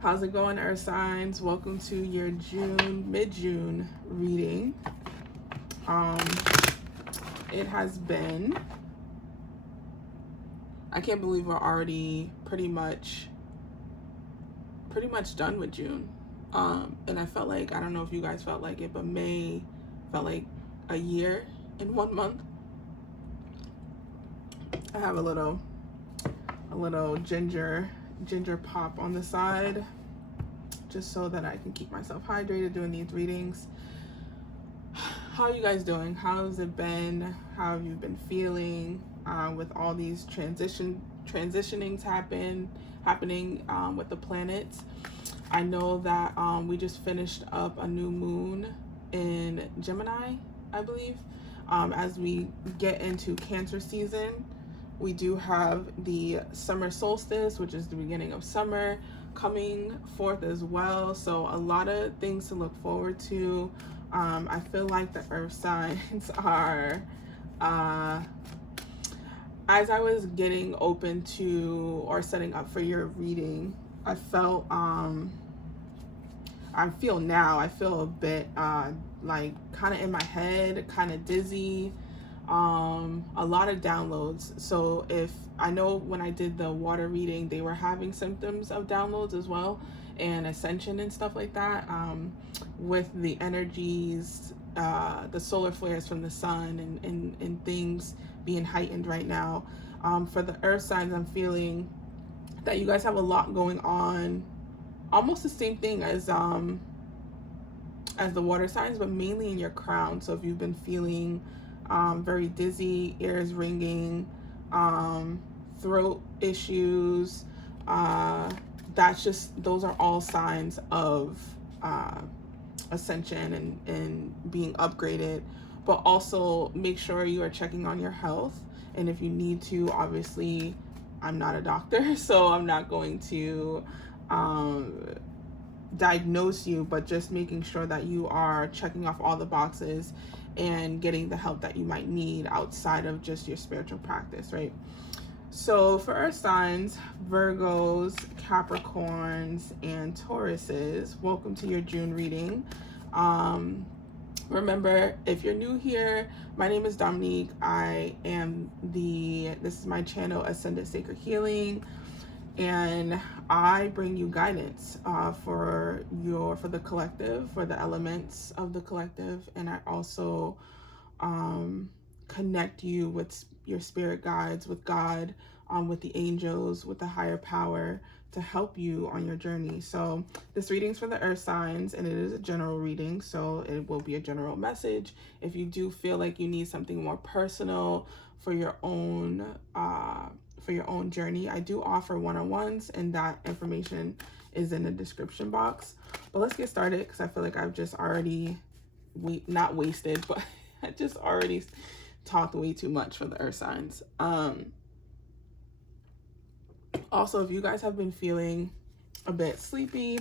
How's it going, Earth signs? Welcome to your mid-June reading. Um, it has been, I can't believe we're already pretty much done with June. And I felt like, I don't know if you guys felt like it, but May felt like a year in 1 month. I have a little ginger pop on the side, just so that I can keep myself hydrated doing these readings. How are you guys doing? How's it been? How have you been feeling with all these transitionings happening with the planets? I know that we just finished up a new moon in Gemini, I believe. As we get into Cancer season, we do have the summer solstice, which is the beginning of summer, coming forth as well. So a lot of things to look forward to. I feel like the earth signs are, as I was getting open to or setting up for your reading, I felt, I feel a bit like kind of in my head, kind of dizzy, a lot of downloads. So if I know when I did the water reading, they were having symptoms of downloads as well, and ascension and stuff like that, with the energies, the solar flares from the sun and things being heightened right now. For the earth signs, I'm feeling that you guys have a lot going on, almost the same thing as the water signs, but mainly in your crown. So if you've been feeling very dizzy, ears ringing, throat issues, those are all signs of ascension and being upgraded. But also make sure you are checking on your health, and if you need to, obviously I'm not a doctor, so I'm not going to diagnose you, but just making sure that you are checking off all the boxes and getting the help that you might need outside of just your spiritual practice, right? So for earth signs, Virgos, Capricorns, and Tauruses, welcome to your June reading. Remember, if you're new here, my name is Dominique. This is my channel, Ascended Sacred Healing, and I bring you guidance for the collective, for the elements of the collective, and I also connect you with your spirit guides, with God, with the angels, with the higher power to help you on your journey. So this reading's for the earth signs, and it is a general reading, so it will be a general message. If you do feel like you need something more personal for your own journey, I do offer one-on-ones, and that information is in the description box. But let's get started, because I feel like I've just already not wasted, but I just already talked way too much for the earth signs. Also, if you guys have been feeling a bit sleepy,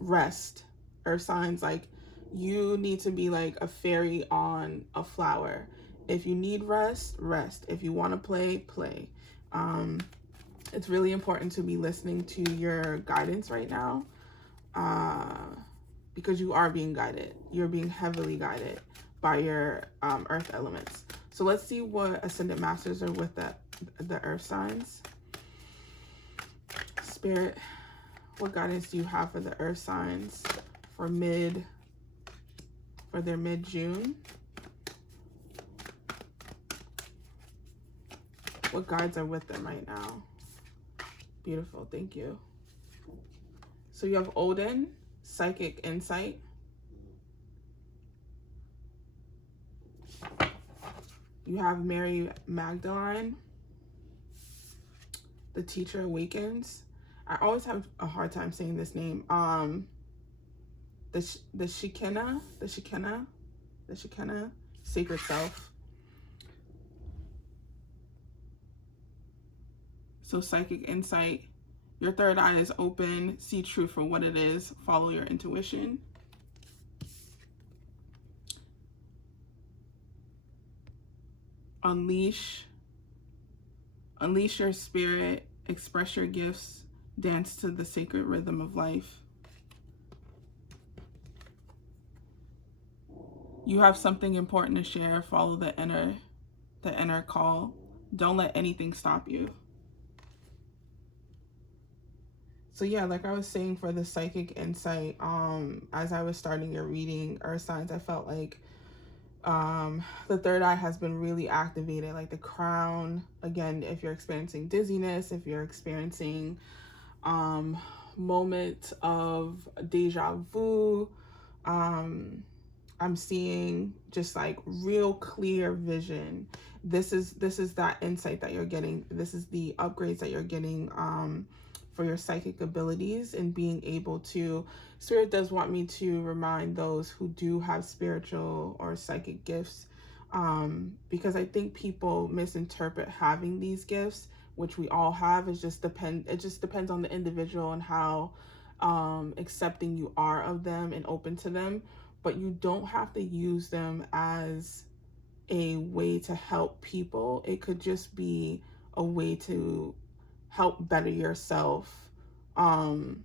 rest. Earth signs, like, you need to be like a fairy on a flower. If you need rest, rest. If you want to play. It's really important to be listening to your guidance right now, because you are being guided. You're being heavily guided by your earth elements. So let's see what ascendant masters are with the earth signs. Spirit, what guidance do you have for the earth signs for their mid-June? What guides are with them right now? Beautiful, thank you. So you have Odin, psychic insight. You have Mary Magdalene, the teacher awakens. I always have a hard time saying this name. The Shekinah, sacred self. So psychic insight, your third eye is open, see truth for what it is, follow your intuition. Unleash your spirit, express your gifts, Dance to the sacred rhythm of life. You have something important to share. Follow the inner call. Don't let anything stop you. So yeah, like I was saying, for the psychic insight, as I was starting your reading, earth signs, I felt like the third eye has been really activated, like the crown. Again, if you're experiencing dizziness, if you're experiencing moment of deja vu, I'm seeing just like real clear vision. This is that insight that you're getting. This is the upgrades that you're getting for your psychic abilities, and being able to, Spirit does want me to remind those who do have spiritual or psychic gifts, because I think people misinterpret having these gifts, which we all have. It just depends on the individual and how accepting you are of them and open to them. But you don't have to use them as a way to help people. It could just be a way to help better yourself. And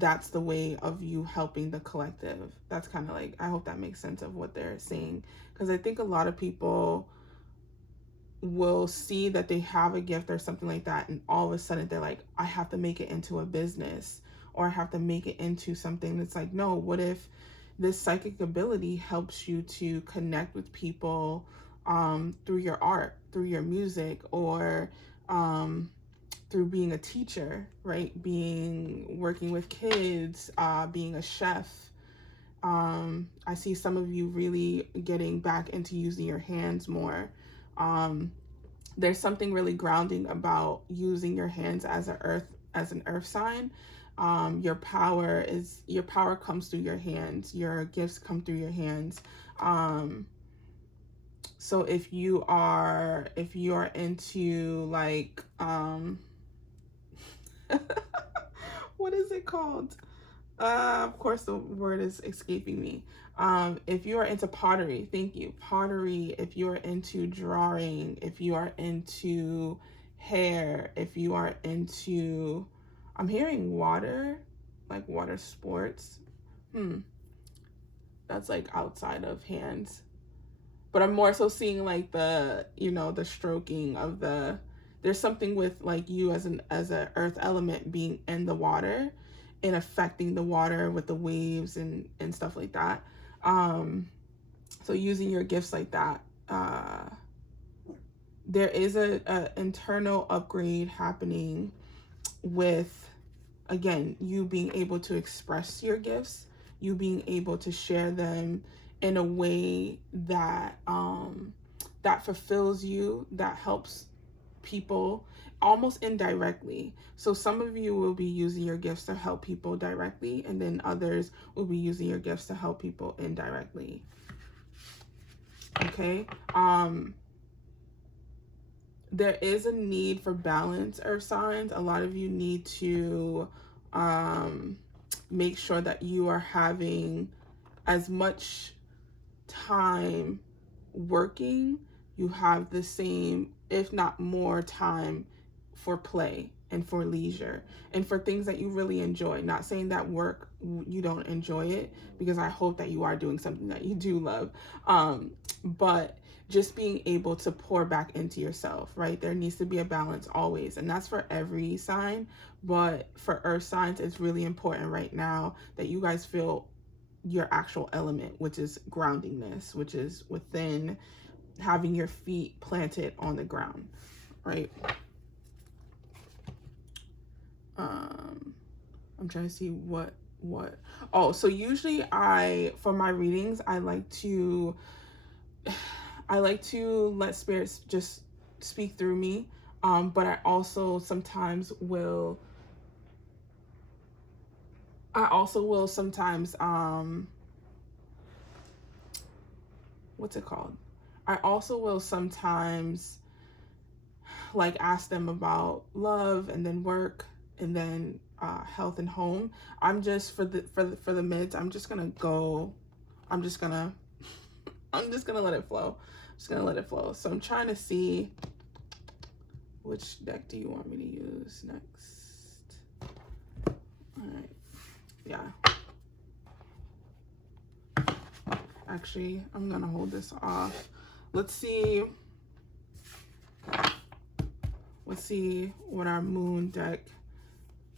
that's the way of you helping the collective. That's kind of like, I hope that makes sense of what they're saying. Because I think a lot of people will see that they have a gift or something like that, and all of a sudden they're like, I have to make it into a business, or I have to make it into something. That's like, no, what if this psychic ability helps you to connect with people through your art, through your music, or through being a teacher, right? Working with kids, being a chef. I see some of you really getting back into using your hands more. There's something really grounding about using your hands as an earth sign. Your power comes through your hands. Your gifts come through your hands. So if you are into like what is it called? Of course the word is escaping me. If you are into pottery, thank you. Pottery, if you are into drawing, if you are into hair, if you are into, I'm hearing water, like water sports. That's like outside of hands. But I'm more so seeing like the stroking of there's something with like you as an earth element being in the water and affecting the water with the waves and stuff like that. So using your gifts like that, there is a internal upgrade happening with, again, you being able to express your gifts, you being able to share them in a way that that fulfills you, that helps people almost indirectly. So some of you will be using your gifts to help people directly, and then others will be using your gifts to help people indirectly. Okay. There is a need for balance, earth signs. A lot of you need to make sure that you are having as much time working, you have the same, if not more, time for play and for leisure and for things that you really enjoy. Not saying that work, you don't enjoy it, because I hope that you are doing something that you do love. But just being able to pour back into yourself, right? There needs to be a balance always. And that's for every sign. But for earth signs, it's really important right now that you guys feel your actual element, which is groundingness, which is within having your feet planted on the ground, right? I'm trying to see what. Oh, so usually for my readings, I like to let spirits just speak through me. But I also sometimes will sometimes, what's it called? I also will sometimes like ask them about love, and then work, and then health and home. I'm just for the mids, I'm just gonna let it flow. So I'm trying to see Which deck do you want me to use next? All right. Yeah. Actually, I'm going to hold this off. Let's see what our moon deck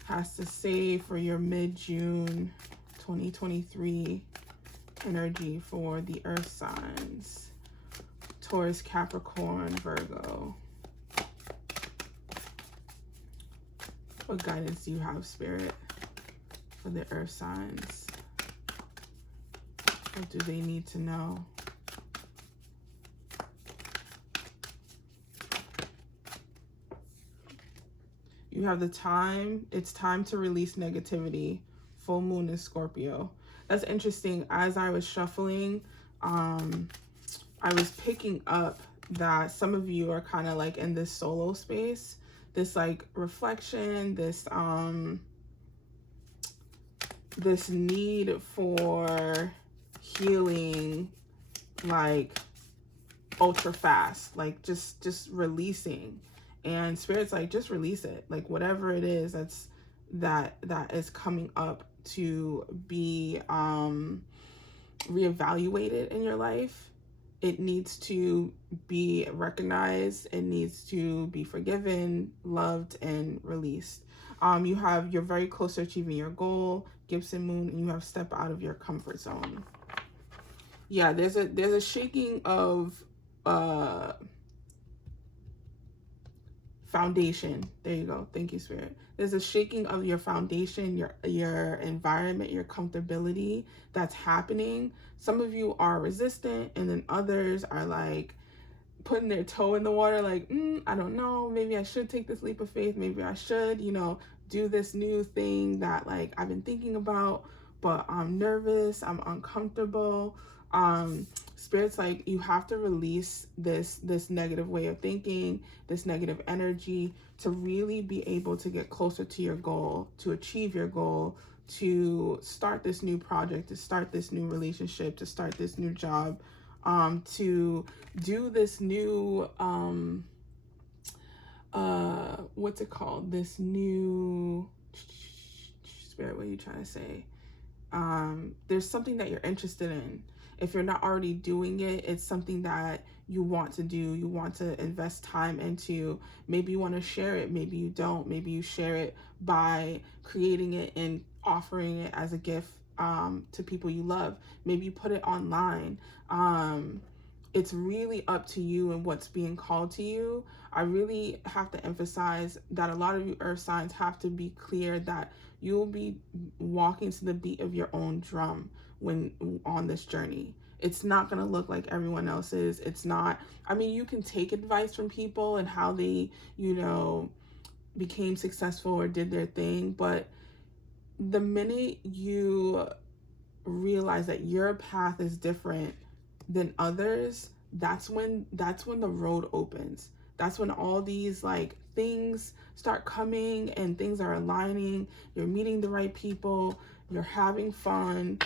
has to say for your mid-June 2023 energy for the earth signs. Taurus, Capricorn, Virgo. What guidance do you have, Spirit, for the earth signs? What do they need to know? You have the time. It's time to release negativity. Full moon is Scorpio. That's interesting. As I was shuffling, I was picking up that some of you are kind of like in this solo space, this like reflection, this this need for healing, like ultra fast, like just releasing. And Spirit's like, just release it. Like whatever it is that is coming up to be reevaluated in your life, it needs to be recognized. It needs to be forgiven, loved, and released. You're very close to achieving your goal, Gibson moon, and you have stepped out of your comfort zone. Yeah, there's a shaking of foundation. There you go. Thank you, Spirit. There's a shaking of your foundation, your environment, your comfortability that's happening. Some of you are resistant, and then others are like putting their toe in the water, like, I don't know, maybe I should take this leap of faith. Maybe I should, do this new thing that like I've been thinking about, but I'm nervous, I'm uncomfortable. Spirit's like, you have to release this negative way of thinking, this negative energy, to really be able to get closer to your goal, to achieve your goal, to start this new project, to start this new relationship, to start this new job, to do this new what's it called, this new Spirit, what are you trying to say? There's something that you're interested in. If you're not already doing it, it's something that you want to do, you want to invest time into. Maybe you want to share it, maybe you don't. Maybe you share it by creating it and offering it as a gift to people you love. Maybe you put it online. It's really up to you and what's being called to you. I really have to emphasize that a lot of you earth signs have to be clear that you'll be walking to the beat of your own drum when on this journey. It's not going to look like everyone else's. It's not, you can take advice from people and how they, became successful or did their thing, but the minute you realize that your path is different than others, that's when the road opens. That's when all these like things start coming and things are aligning. You're meeting the right people, you're having fun.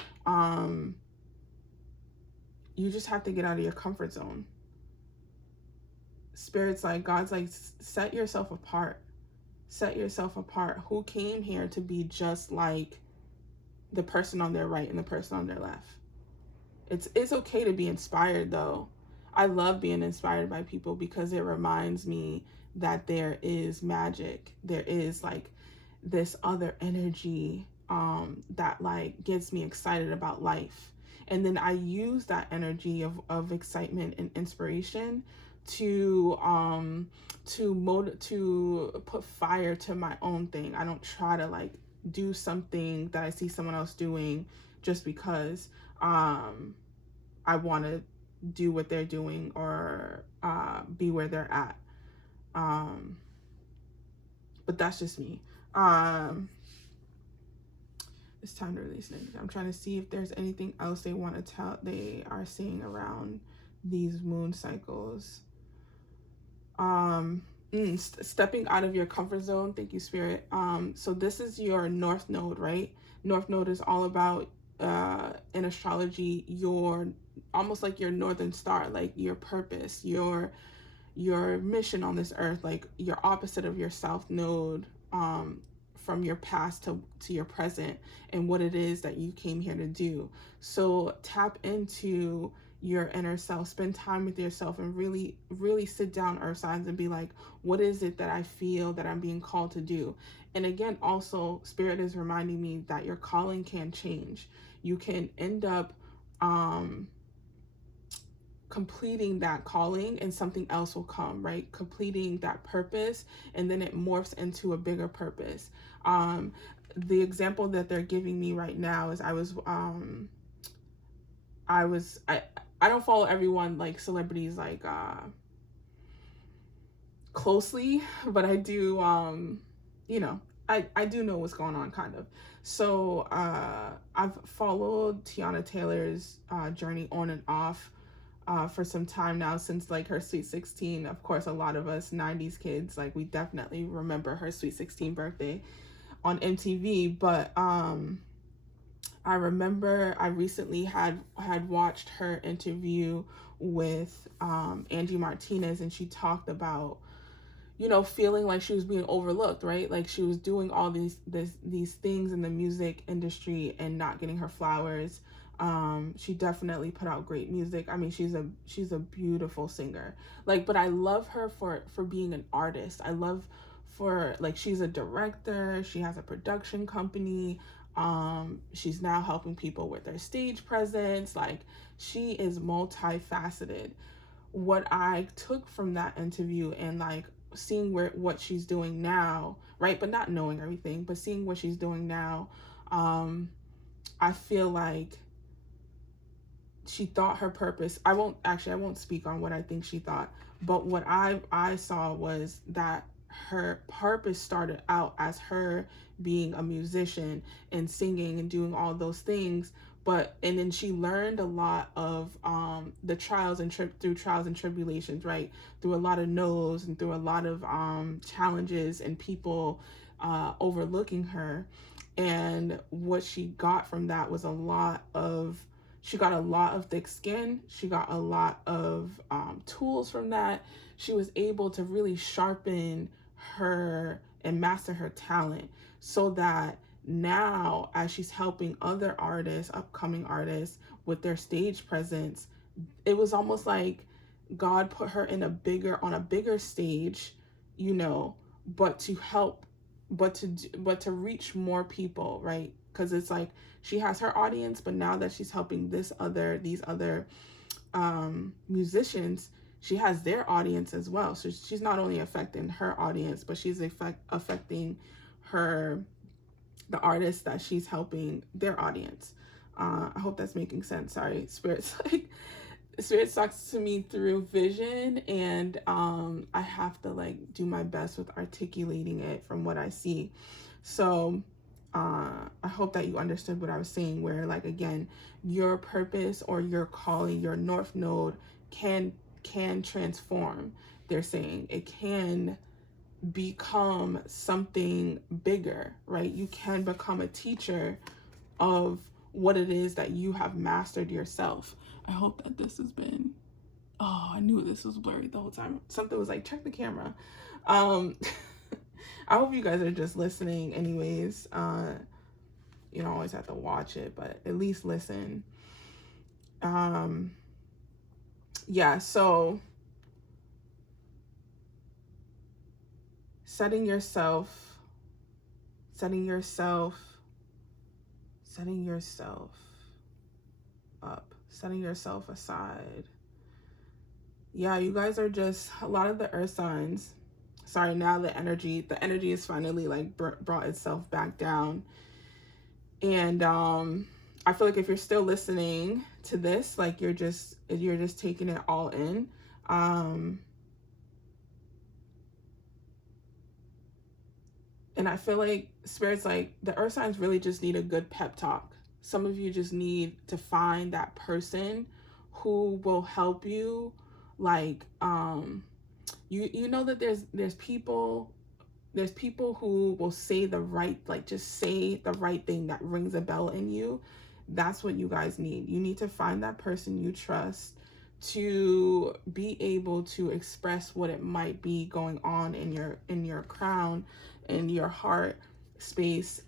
You just have to get out of your comfort zone. Spirit's like, God's like, set yourself apart. Set yourself apart. Who came here to be just like the person on their right and the person on their left? It's okay to be inspired though. I love being inspired by people because it reminds me that there is magic. There is like this other energy that like gets me excited about life. And then I use that energy of excitement and inspiration to put fire to my own thing. I don't try to like do something that I see someone else doing just because I want to do what they're doing or be where they're at. But that's just me. It's time to release things. I'm trying to see if there's anything else they want to tell, they are seeing around these moon cycles. Stepping out of your comfort zone. Thank you, Spirit. So this is your North Node, right? North Node is all about, in astrology, your almost like your northern star, like your purpose, your your mission on this earth, like your opposite of your south node, from your past to your present, and what it is that you came here to do. So tap into your inner self, spend time with yourself, and really, really sit down, earth signs, and be like, what is it that I feel that I'm being called to do? And again, also, Spirit is reminding me that your calling can change. You can end up completing that calling and something else will come, right? Completing that purpose, and then it morphs into a bigger purpose. The example that they're giving me right now is I don't follow everyone, like celebrities, like closely, but I do, I do know what's going on, kind of. So I've followed Tiana Taylor's journey on and off for some time now, since like her Sweet 16. Of course, a lot of us 90s kids, like, we definitely remember her Sweet 16 birthday on MTV. But I remember I recently had watched her interview with Angie Martinez, and she talked about, feeling like she was being overlooked, right? Like she was doing all these things in the music industry and not getting her flowers. She definitely put out great music. I mean, she's a beautiful singer. Like, but I love her for being an artist. I love for, like, she's a director. She has a production company. She's now helping people with their stage presence. Like, she is multifaceted. What I took from that interview, and like seeing what she's doing now, right? But not knowing everything, but seeing what she's doing now, I feel like she thought her purpose. I won't speak on what I think she thought, but what I saw was that her purpose started out as her being a musician and singing and doing all those things, and then she learned a lot of the trials and tribulations, right? Through a lot of no's and through a lot of challenges and people overlooking her. And what she got from that was she got a lot of thick skin. She got a lot of tools from that. She was able to really sharpen her and master her talent, so that now, as she's helping other artists, upcoming artists, with their stage presence, it was almost like God put her on a bigger stage, but to reach more people, right? Because it's like she has her audience, but now that she's helping these other musicians, she has their audience as well. So she's not only affecting her audience, but she's affecting the artists that she's helping, their audience. I hope that's making sense. Sorry, Spirit talks to me through vision, and I have to like do my best with articulating it from what I see. So I hope that you understood what I was saying, where, like, again, your purpose or your calling, your North Node can transform. They're saying it can become something bigger, right? You can become a teacher of what it is that you have mastered yourself. I hope that this has been, I knew this was blurry the whole time. Something was like, check the camera. I hope you guys are just listening anyways. You don't always have to watch it, but at least listen. Yeah, so setting yourself up, setting yourself aside. Yeah, you guys are just, a lot of the earth signs, sorry, now the energy is finally like brought itself back down. And I feel like if you're still listening to this, like you're just taking it all in. And I feel like Spirit's like, the earth signs really just need a good pep talk. Some of you just need to find that person who will help you. Like, you know that there's people who will say the right, like, just say the right thing that rings a bell in you. That's what you guys need. You need to find that person you trust to be able to express what it might be going on in your crown, in your heart space,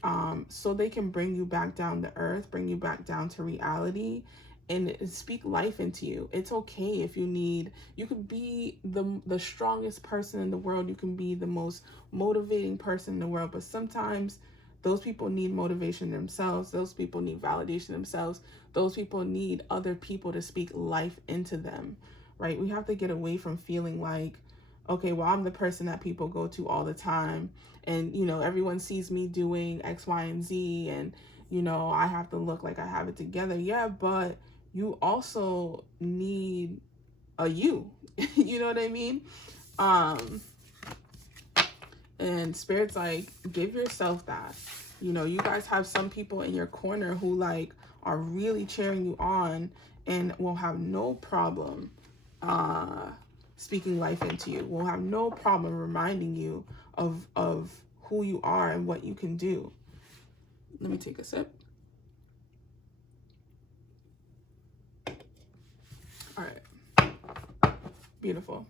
so they can bring you back down to earth, bring you back down to reality, and speak life into you. It's okay if you could be the strongest person in the world, you can be the most motivating person in the world, but sometimes those people need motivation themselves. Those people need validation themselves. Those people need other people to speak life into them, right? We have to get away from feeling like, okay, well, I'm the person that people go to all the time. And, everyone sees me doing X, Y, and Z. And, I have to look like I have it together. Yeah, but you also need a you. You know what I mean? And Spirit's like, give yourself that. You guys have some people in your corner who like are really cheering you on and will have no problem speaking life into you. Will have no problem reminding you of who you are and what you can do. Let me take a sip. All right. Beautiful.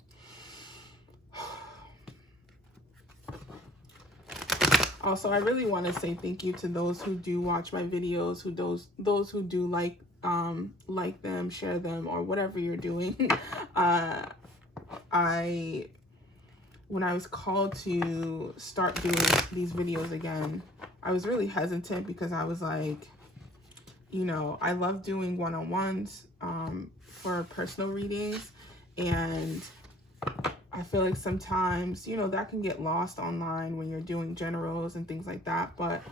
Also, I really want to say thank you to those who do watch my videos, those who do like them, share them, or whatever you're doing. When I was called to start doing these videos again, I was really hesitant because I was like, I love doing one-on-ones for personal readings, and I feel like sometimes, that can get lost online when you're doing generals and things like that. But,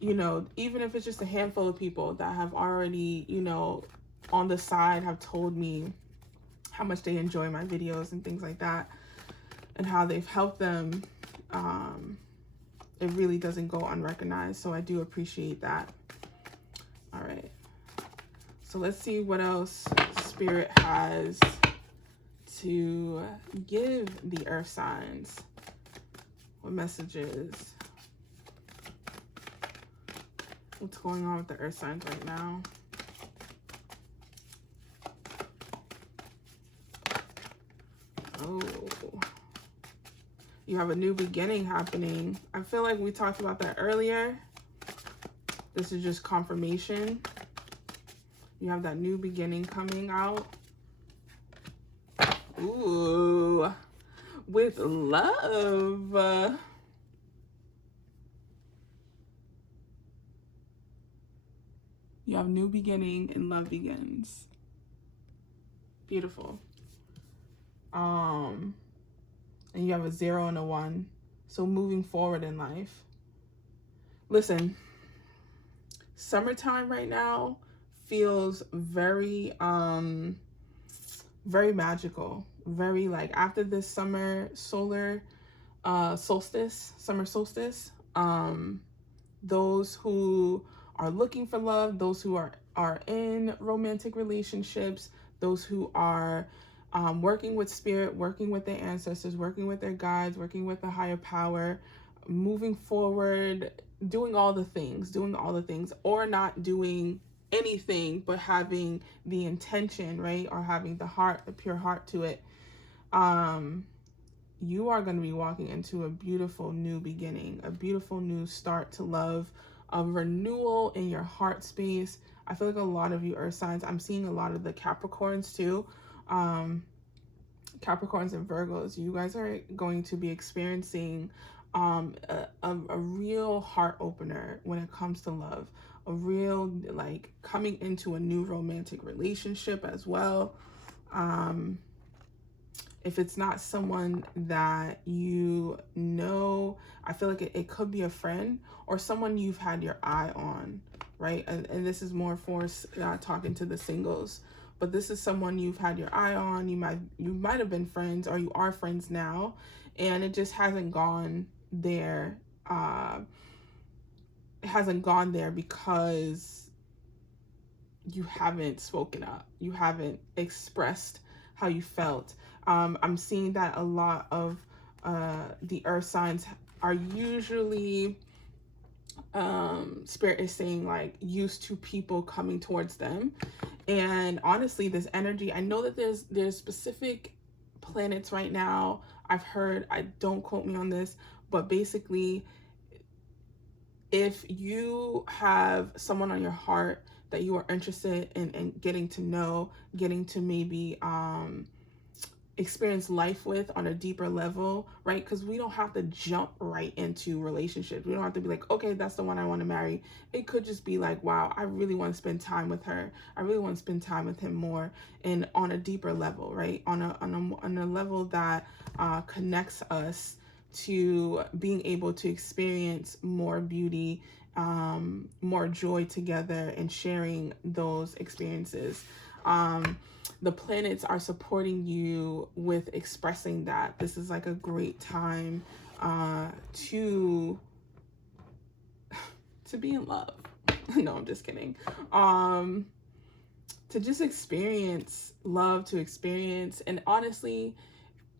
even if it's just a handful of people that have already, on the side have told me how much they enjoy my videos and things like that and how they've helped them, it really doesn't go unrecognized. So I do appreciate that. All right. So let's see what else Spirit has to give the earth signs. What messages? What's going on with the earth signs right now? Oh, you have a new beginning happening. I feel like we talked about that earlier. This is just confirmation. You have that new beginning coming out. Ooh, with love. You have new beginning and love begins. Beautiful. And you have a 0 and a 1. So moving forward in life. Listen, summertime right now feels very, very magical. Very like after this summer summer solstice, those who are looking for love, those who are in romantic relationships, those who are working with spirit, working with their ancestors, working with their guides, working with the higher power, moving forward, doing all the things, or not doing anything, but having the intention, right? Or having the pure heart to it. You are going to be walking into a beautiful new beginning, a beautiful new start to love, a renewal in your heart space. I feel like a lot of you earth signs, I'm seeing a lot of the Capricorns too. Capricorns and Virgos, you guys are going to be experiencing a real heart opener when it comes to love, a real like coming into a new romantic relationship as well. If it's not someone that I feel like it could be a friend or someone you've had your eye on, right? And this is more for talking to the singles, but this is someone you've had your eye on. You might have been friends, or you are friends now, and it just hasn't gone there. It hasn't gone there because you haven't spoken up. You haven't expressed how you felt. I'm seeing that a lot of the earth signs are usually Spirit is saying like used to people coming towards them. And honestly, this energy, I know that there's specific planets right now. I've heard, I don't quote me on this, but basically, if you have someone on your heart that you are interested in getting to know, getting to maybe experience life with on a deeper level, right? Because we don't have to jump right into relationships. We don't have to be like, okay, that's the one I want to marry. It could just be like, wow, I really want to spend time with her. I really want to spend time with him more, and on a deeper level, right? On a level that connects us to being able to experience more beauty, more joy together, and sharing those experiences. The planets are supporting you with expressing that. This is like a great time to be in love. No, I'm just kidding. To just experience love, to experience, and honestly,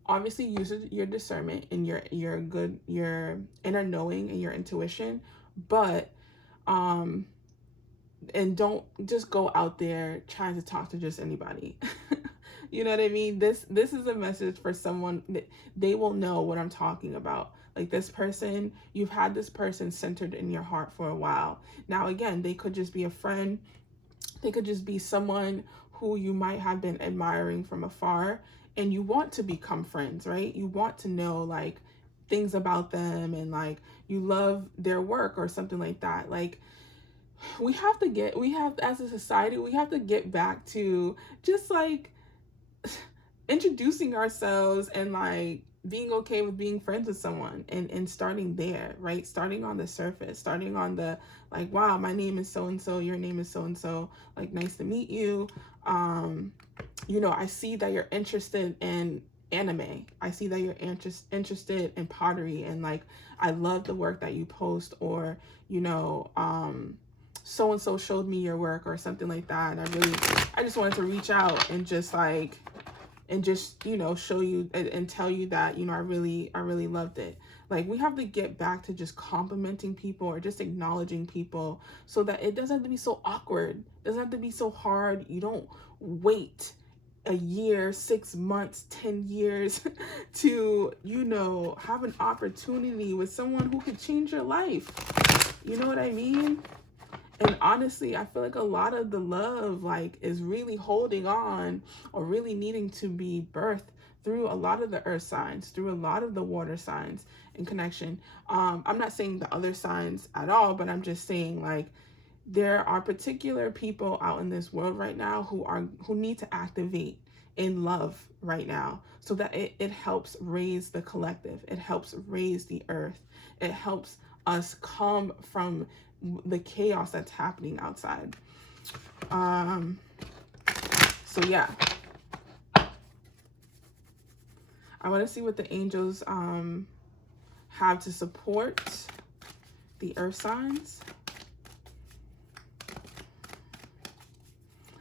obviously use your discernment and your inner knowing and your intuition, but and don't just go out there trying to talk to just anybody. You know what I mean? This is a message for someone that they will know what I'm talking about. Like this person, you've had this person centered in your heart for a while. Now, again, they could just be a friend. They could just be someone who you might have been admiring from afar, and you want to become friends, right? You want to know like things about them, and like you love their work or something like that. Like we have as a society, we have to get back to just like introducing ourselves and like being okay with being friends with someone, and starting there, right? Starting on the surface, starting on the like, wow, my name is so and so, your name is so and so, like nice to meet you. You know, I see that you're interested in anime. I see that you're interested in pottery, and like I love the work that you post, or you know, so and so showed me your work or something like that. And I just wanted to reach out and just like, and just, you know, show you and tell you that, you know, I really loved it. Like we have to get back to just complimenting people or just acknowledging people, so that it doesn't have to be so awkward. It doesn't have to be so hard. You don't wait a year, 6 months, 10 years to, you know, have an opportunity with someone who could change your life. You know what I mean? And honestly, I feel like a lot of the love like is really holding on, or really needing to be birthed through a lot of the earth signs, through a lot of the water signs in connection. I'm not saying the other signs at all, but I'm just saying like there are particular people out in this world right now who need to activate in love right now, so that it helps raise the collective. It helps raise the earth. It helps us come from the chaos that's happening outside. So yeah, I want to see what the angels have to support the earth signs.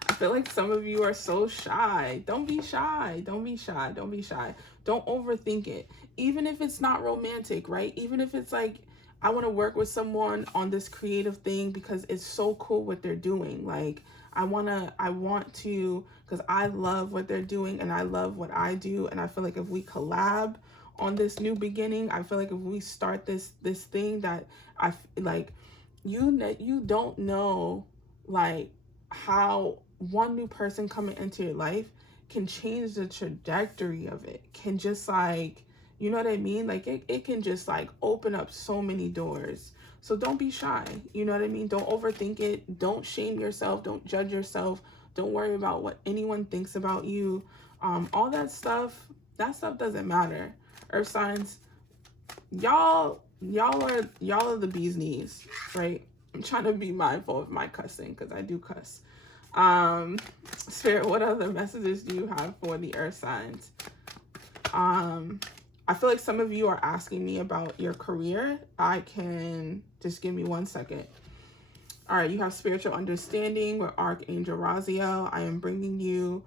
I feel like some of you are so shy. Don't be shy. Don't be shy. Don't be shy. Don't overthink it. Even if it's not romantic, right? Even if it's like, I want to work with someone on this creative thing because it's so cool what they're doing. Like I want to, because I love what they're doing and I love what I do. And I feel like if we collab on this new beginning, I feel like if we start this thing that I like, you don't know like how one new person coming into your life can change the trajectory of it, can just like, you know what I mean? Like it can just like open up so many doors. So don't be shy. You know what I mean? Don't overthink it. Don't shame yourself. Don't judge yourself. Don't worry about what anyone thinks about you. All that stuff doesn't matter. Earth signs, y'all are the bee's knees, right? I'm trying to be mindful of my cussing because I do cuss. Spirit, what other messages do you have for the earth signs? I feel like some of you are asking me about your career. I can just give me 1 second. All right, you have spiritual understanding with Archangel Raziel. I am bringing you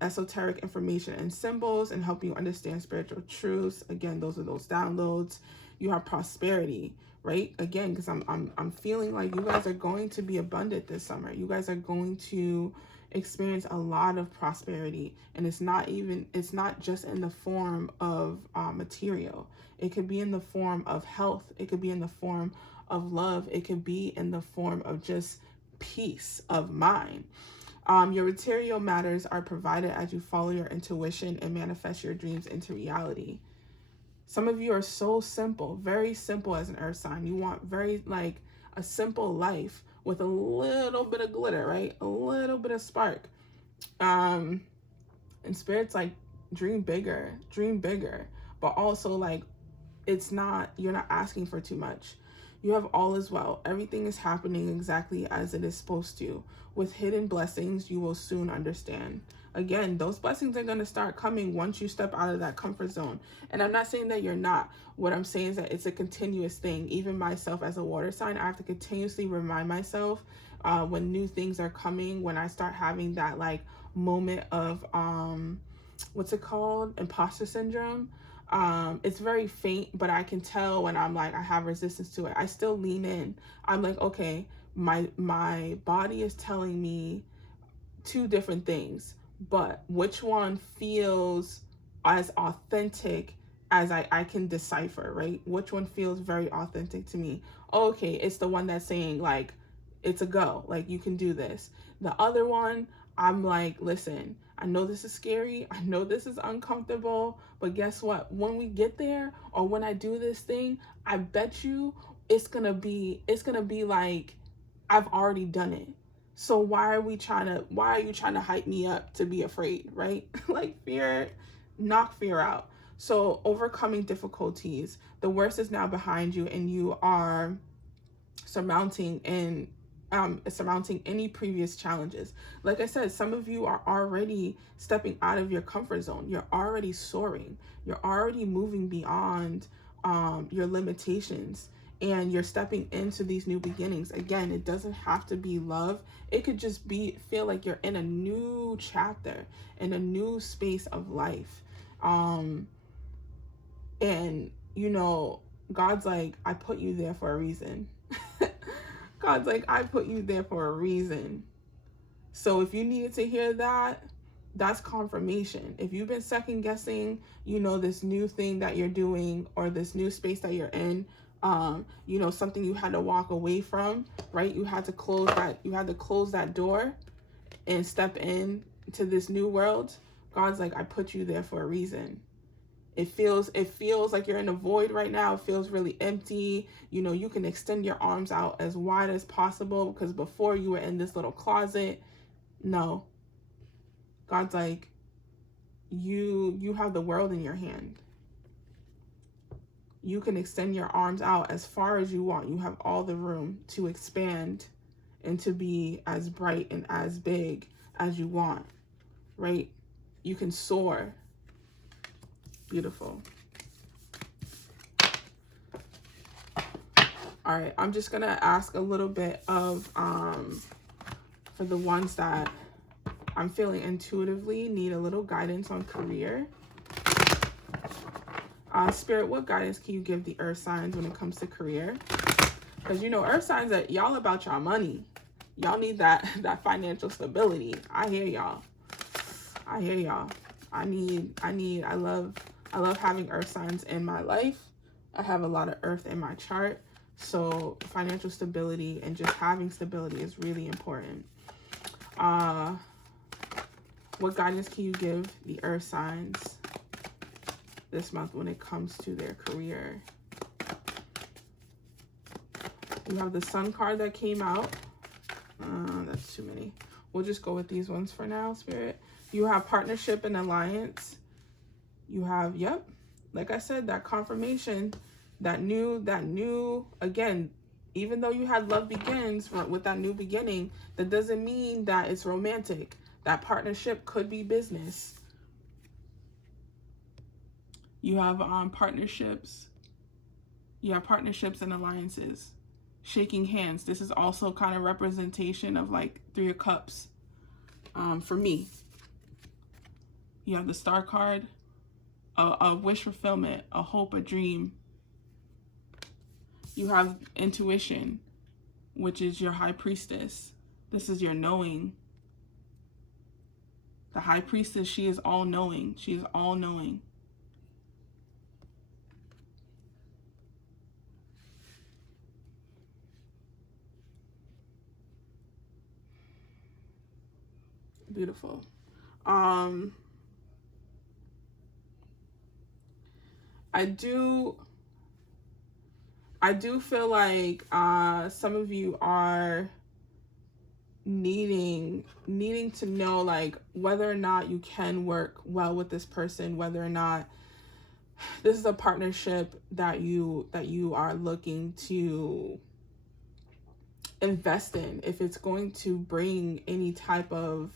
esoteric information and symbols and helping you understand spiritual truths. Again, those are those downloads. You have prosperity, right? Again, because I'm feeling like you guys are going to be abundant this summer. You guys are going to experience a lot of prosperity, and it's not just in the form of material. It could be in the form of health. It could be in the form of love. It could be in the form of just peace of mind. Your material matters are provided as you follow your intuition and manifest your dreams into reality. Some of you are so simple, very simple as an earth sign. You want very like a simple life with a little bit of glitter, right? A little bit of spark. And Spirit's like, dream bigger, but also like, you're not asking for too much. You have all as well. Everything is happening exactly as it is supposed to. With hidden blessings, you will soon understand. Again, those blessings are going to start coming once you step out of that comfort zone. And I'm not saying that you're not. What I'm saying is that it's a continuous thing. Even myself as a water sign, I have to continuously remind myself when new things are coming, when I start having that like moment of, what's it called? Imposter syndrome. It's very faint, but I can tell when I'm like, I have resistance to it. I still lean in. I'm like, okay, my body is telling me two different things, but which one feels as authentic as I can decipher, right? Which one feels very authentic to me? Okay, it's the one that's saying like, it's a go, like you can do this. The other one, I'm like, listen, I know this is scary. I know this is uncomfortable, but guess what? When we get there, or when I do this thing, I bet you it's gonna be like I've already done it. So why are you trying to hype me up to be afraid, right? Like knock fear out. So overcoming difficulties, the worst is now behind you, and you are surmounting any previous challenges. Like I said, some of you are already stepping out of your comfort zone. You're already soaring. You're already moving beyond your limitations, and you're stepping into these new beginnings. Again, it doesn't have to be love. It could just feel like you're in a new chapter, in a new space of life. And you know, God's like, I put you there for a reason. God's like, I put you there for a reason. So if you needed to hear that, that's confirmation. If you've been second guessing, you know, this new thing that you're doing, or this new space that you're in, you know, something you had to walk away from, right? You had to close that door and step in to this new world. God's like, I put you there for a reason. It feels like you're in a void right now. It feels really empty. You know, you can extend your arms out as wide as possible, because before you were in this little closet. No. God's like, you have the world in your hand. You can extend your arms out as far as you want. You have all the room to expand and to be as bright and as big as you want, right? You can soar. Beautiful. All right, I'm just gonna ask a little bit of for the ones that I'm feeling intuitively need a little guidance on career. Spirit, what guidance can you give the earth signs when it comes to career? Because you know, earth signs, that y'all about y'all money. Y'all need that financial stability. I hear y'all. I love having earth signs in my life. I have a lot of earth in my chart. So financial stability and just having stability is really important. What guidance can you give the earth signs this month when it comes to their career? You have the Sun card that came out. That's too many. We'll just go with these ones for now, Spirit. You have partnership and alliance. You have, yep, like I said, that confirmation, that new, again, even though you had love begins with that new beginning, that doesn't mean that it's romantic. That partnership could be business. You have partnerships. You have partnerships and alliances. Shaking hands. This is also kind of representation of like 3 of Cups for me. You have the Star card. A wish fulfillment, a hope, a dream. You have intuition, which is your high priestess. This is your knowing. The high priestess, she is all knowing. She is all knowing. Beautiful. I do feel like some of you are needing to know, like, whether or not you can work well with this person, whether or not this is a partnership that you are looking to invest in, if it's going to bring any type of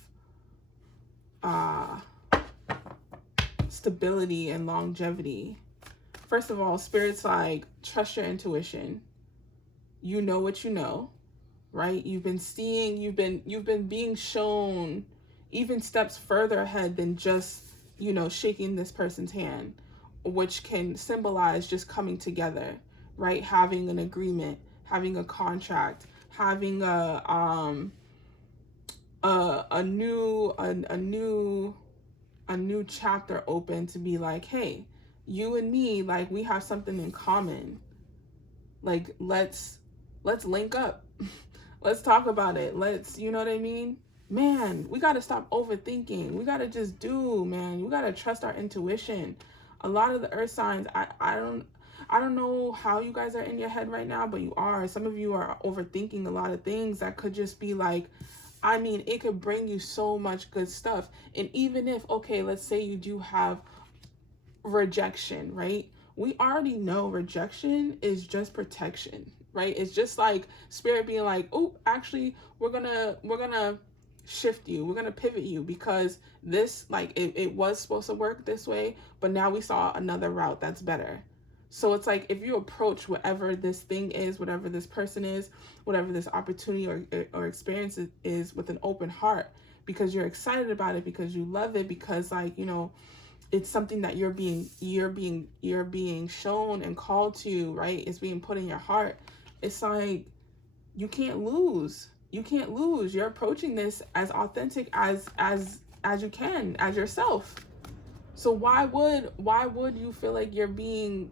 stability and longevity. First of all, Spirit's like, trust your intuition. You know what you know, right? You've been seeing, you've been being shown even steps further ahead than just, you know, shaking this person's hand, which can symbolize just coming together, right? Having an agreement, having a contract, having a new chapter open to be like, hey, you and me, like, we have something in common. Like, let's link up. Let's talk about it. Let's, you know what I mean? Man, we got to stop overthinking. We got to just do, man. We got to trust our intuition. A lot of the earth signs, I don't know how you guys are in your head right now, but you are. Some of you are overthinking a lot of things that could just be like, I mean, it could bring you so much good stuff. And even if, okay, let's say you do have rejection, right? We already know rejection is just protection, right? It's just like Spirit being like, oh, actually, we're gonna shift you. We're gonna pivot you because this, like, it was supposed to work this way, but now we saw another route that's better. So it's like, if you approach whatever this thing is, whatever this person is, whatever this opportunity or experience is with an open heart, because you're excited about it, because you love it, because, like, you know, it's something that you're being shown and called to, right? It's being put in your heart. It's like, you can't lose. You can't lose. You're approaching this as authentic as you can, as yourself. So why would you feel like you're being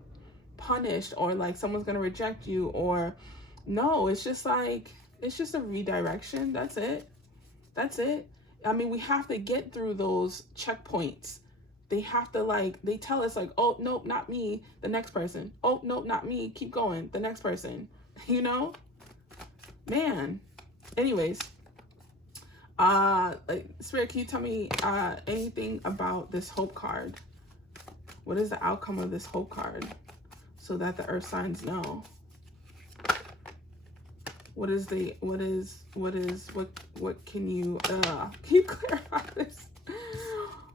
punished, or like someone's gonna reject you? Or no, it's just like, it's just a redirection. That's it. I mean, we have to get through those checkpoints. They have to, like, they tell us, like, oh, nope, not me, the next person. Oh, nope, not me, keep going, the next person. You know? Man. Anyways. Like, Spirit, can you tell me anything about this hope card? What is the outcome of this hope card? So that the earth signs know. What can you keep clear about this?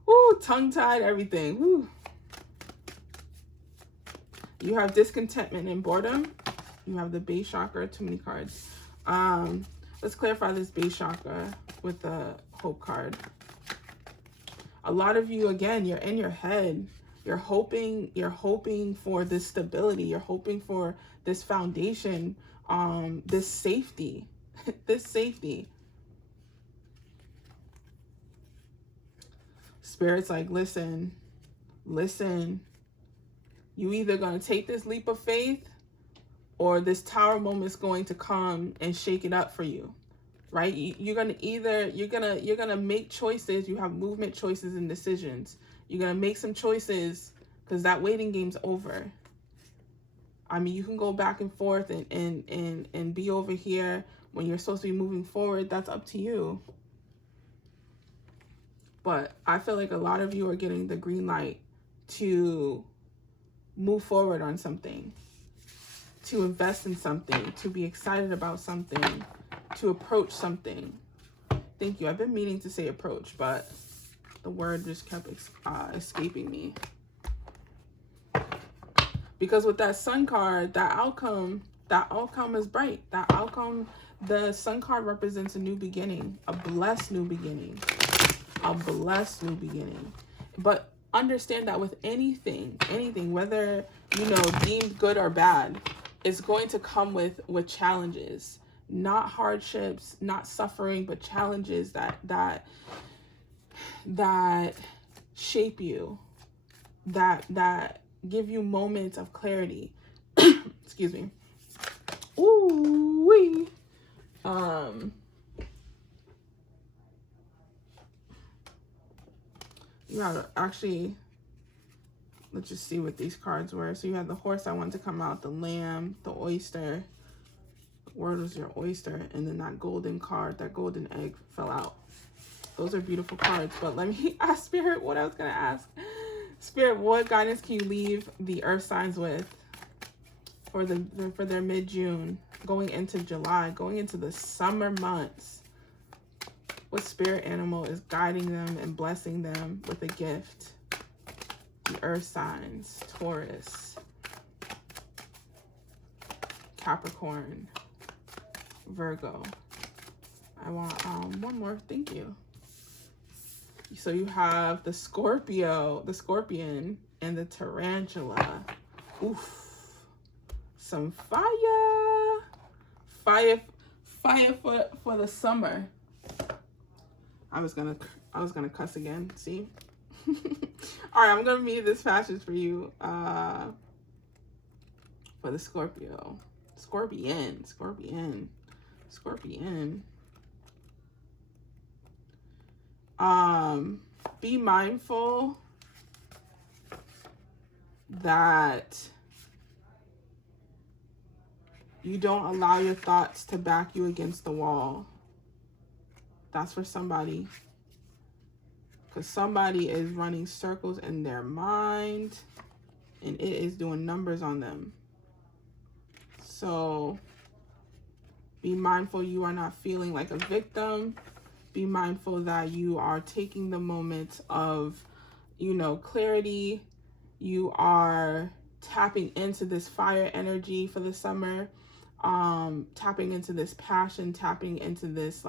Ooh, tongue-tied, everything. Ooh. You have discontentment and boredom. You have the base chakra, too many cards. Let's clarify this base chakra with the hope card. A lot of you, again, you're in your head. You're hoping for this stability. You're hoping for this foundation, this safety, this safety. Spirit's like, listen, you either going to take this leap of faith, or this tower moment is going to come and shake it up for you, right? You're going to make choices. You have movement, choices, and decisions. You're going to make some choices, because that waiting game's over. I mean, you can go back and forth and be over here when you're supposed to be moving forward. That's up to you. But I feel like a lot of you are getting the green light to move forward on something, to invest in something, to be excited about something, to approach something. Thank you. I've been meaning to say approach, but the word just kept escaping me. Because with that sun card, that outcome is bright. That outcome, the sun card represents a new beginning, a blessed new beginning. A blessed new beginning. But understand that with anything, whether, you know, deemed good or bad, it's going to come with challenges, not hardships, not suffering, but challenges that shape you, that give you moments of clarity. Excuse me. Ooh wee. Yeah, actually, let's just see what these cards were. So you had the horse that wanted to come out, the lamb, the oyster. Where was your oyster? And then that golden card, that golden egg fell out. Those are beautiful cards. But let me ask Spirit what I was going to ask. Spirit, what guidance can you leave the earth signs with for their mid-June, going into July, going into the summer months? What spirit animal is guiding them and blessing them with a gift? The earth signs: Taurus, Capricorn, Virgo. I want one more. Thank you. So you have the Scorpio, the scorpion, and the tarantula. Oof. Some fire for the summer. I was gonna cuss again. See. All right, I'm gonna read this passage for you. For the Scorpio, Scorpion. Be mindful that you don't allow your thoughts to back you against the wall. That's for somebody. Because somebody is running circles in their mind and it is doing numbers on them. So be mindful you are not feeling like a victim. Be mindful that you are taking the moment of, clarity. You are tapping into this fire energy for the summer. Tapping into this passion, tapping into this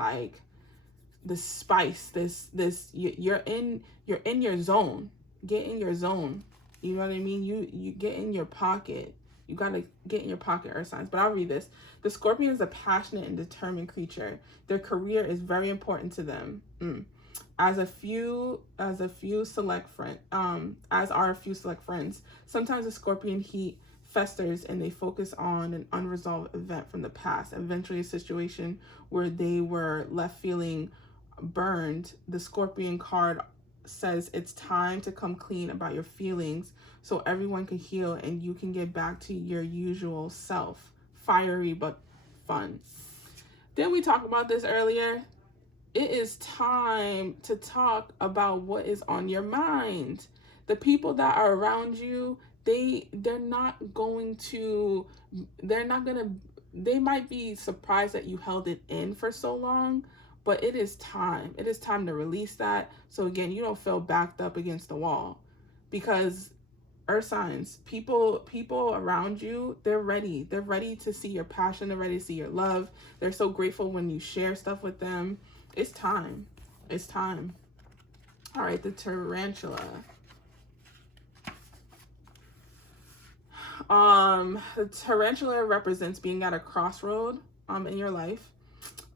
this spice, you're in your zone. Get in your zone. You know what I mean? You get in your pocket. You gotta get in your pocket, earth signs. But I'll read this. The scorpion is a passionate and determined creature. Their career is very important to them. As are a few select friends. Sometimes the scorpion heat festers and they focus on an unresolved event from the past. Eventually a situation where they were left feeling burned. The scorpion card says it's time to come clean about your feelings so everyone can heal and you can get back to your usual self. Fiery but fun. Didn't we talk about this earlier? It is time to talk about what is on your mind. The people that are around you, they might be surprised that you held it in for so long, but it is time. It is time to release that. So again, you don't feel backed up against the wall, because earth signs, people around you, they're ready to see your passion. They're ready to see your love. They're so grateful when you share stuff with them. It's time. All right, the tarantula. The tarantula represents being at a crossroad in your life.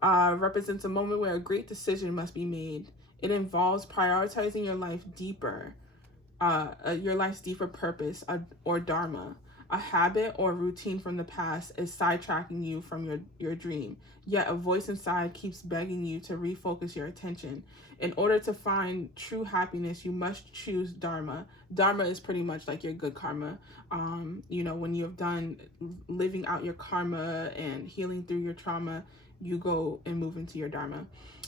Represents a moment where a great decision must be made. It involves prioritizing your life's deeper purpose or dharma. A habit or routine from the past is sidetracking you from your dream. Yet a voice inside keeps begging you to refocus your attention. In order to find true happiness, you must choose dharma. Dharma is pretty much like your good karma. When you have done living out your karma and healing through your trauma, you go and move into your dharma.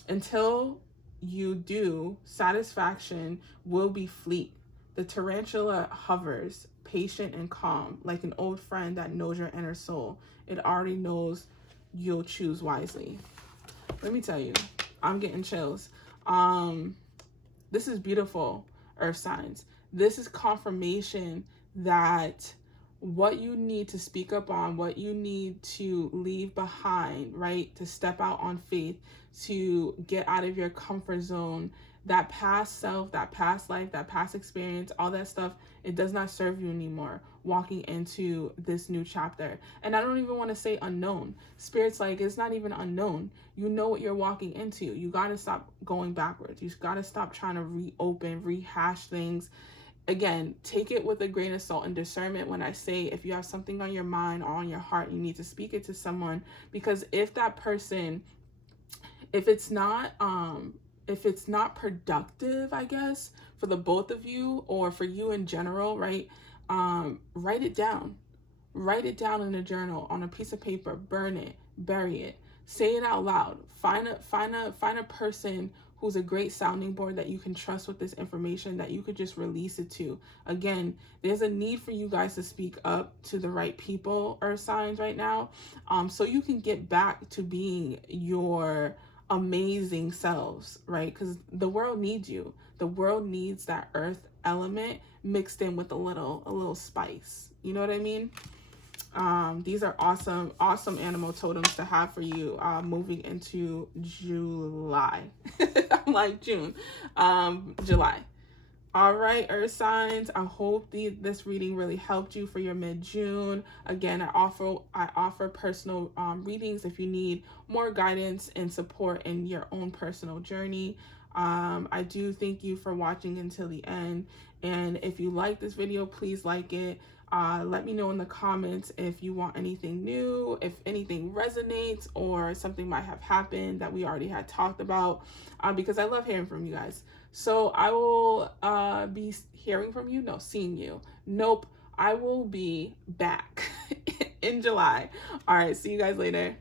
Until you do, satisfaction will be fleet. The tarantula hovers, patient and calm, like an old friend that knows your inner soul. It already knows you'll choose wisely. Let me tell you, I'm getting chills. This is beautiful, earth signs. This is confirmation that what you need to speak up on, what you need to leave behind, right? To step out on faith, to get out of your comfort zone, that past self, that past life, that past experience, all that stuff, it does not serve you anymore. walking into this new chapter. And I don't even want to say unknown. Spirit's like, it's not even unknown. You know what you're walking into. You got to stop going backwards. You got to stop trying to rehash things. Again, take it with a grain of salt and discernment when I say if you have something on your mind or on your heart, you need to speak it to someone, because if that person, if it's not productive, I guess, for the both of you or for you in general, right? Write it down. Write it down in a journal, on a piece of paper, burn it, bury it, say it out loud. Find a person who's a great sounding board that you can trust with this information, that you could just release it to. Again, there's a need for you guys to speak up to the right people, earth signs, right now, so you can get back to being your amazing selves, right? Because the world needs you. The world needs that earth element mixed in with a little spice. You know what I mean? These are awesome animal totems to have for you moving into July. I'm like June. July. All right, earth signs, I hope this reading really helped you for your mid-June. Again, I offer personal readings if you need more guidance and support in your own personal journey. I do thank you for watching until the end. And if you like this video, please like it. Let me know in the comments if you want anything new, if anything resonates, or something might have happened that we already had talked about, because I love hearing from you guys. So I will be hearing from you. No, seeing you. Nope. I will be back in July. All right. See you guys later.